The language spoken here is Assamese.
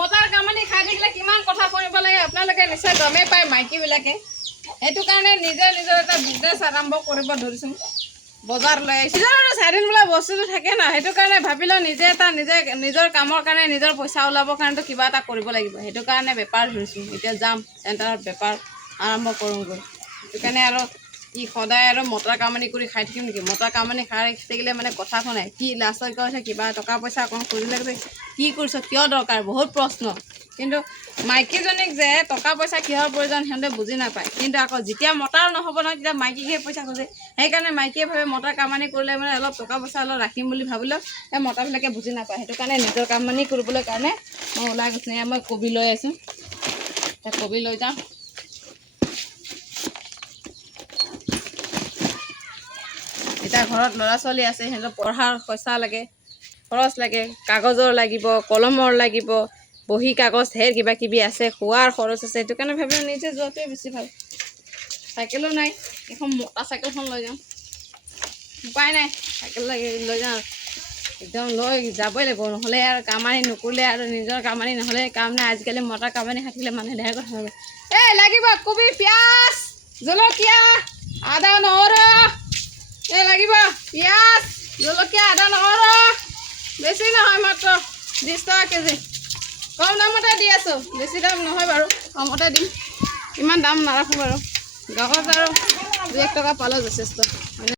মতাৰ কামানি খাই থাকিলে কিমান কথা শুনিব লাগে আপোনালোকে নিশ্চয় গমেই পায় মাইকীবিলাকে সেইটো কাৰণে নিজৰ এটা বিজনেছ আৰম্ভ কৰিব ধৰিছোঁ বজাৰ লৈ আহিছোঁ চাৰিদিন বোলা বস্তুটো থাকে না সেইটো কাৰণে ভাবিলোঁ নিজে নিজৰ কামৰ কাৰণে নিজৰ পইচা ওলাবৰ কাৰণেতো কিবা এটা কৰিব লাগিব সেইটো কাৰণে বেপাৰ ধৰিছোঁ এতিয়া যাম চেণ্টাৰত বেপাৰ আৰম্ভ কৰোঁগৈ সেইটো কাৰণে আৰু কি সদায় আৰু মতাৰ কামানি কৰি খাই থাকিম নেকি মতাৰ কামানি খাই থাকিলে মানে কথা শুনাই কি লাষ্টত কৈছে কিবা টকা পইচা অকণ খুজিলে কি কৰিছ কিয় দৰকাৰ বহুত প্ৰশ্ন কিন্তু মাইকীজনীক যে টকা পইচা কিহৰ প্ৰয়োজন সিহঁতে বুজি নাপায় কিন্তু আকৌ যেতিয়া মতাৰ নহ'ব নহয় তেতিয়া মাইকীকহে পইচা খোজে সেইকাৰণে মাইকীয়ে ভাবে মতাৰ কামানি কৰিলে মানে অলপ টকা পইচা অলপ ৰাখিম বুলি ভাবিলেও এই মতাবিলাকে বুজি নাপায় সেইটো কাৰণে নিজৰ কামানি কৰিবলৈ কাৰণে মই ওলাই গৈছোঁ মই কবি লৈ আছোঁ কবি লৈ যাওঁ এতিয়া ঘৰত ল'ৰা ছোৱালী আছে সিহঁতৰ পঢ়াৰ পইচা লাগে খৰচ লাগে কাগজৰ লাগিব কলমৰ লাগিব বহী কাগজ ঢেৰ কিবা কিবি আছে খোৱাৰ খৰচ আছে সেইটো কাৰণে ভাবিলোঁ নিজে যোৱাটোৱে বেছি ভাল চাইকেলো নাই এখন মতা চাইকেলখন লৈ যাওঁ উপায় নাই চাইকেল লৈ যাওঁ একদম লৈ যাবই লাগিব নহ'লে আৰু কামানি নকৰিলে আৰু নিজৰ কামানি নহ'লে কাম নাই আজিকালি মতা কামানি খাই থাকিলে মানুহে ঢেৰ কথা ভাবে এই লাগিব কবি পিঁয়াজ জলকীয়া আদা নহৰু এই লাগিব পিঁয়াজ জলকীয়া আদা নহৰু বেছি নহয় মাত্ৰ 20 টকা কেজি কম দামতে দি আছোঁ বেছি দাম নহয় বাৰু কমতে দিম ইমান দাম নাৰাখোঁ বাৰু গাঁৱত আৰু 2-1 টকা পালেও যথেষ্ট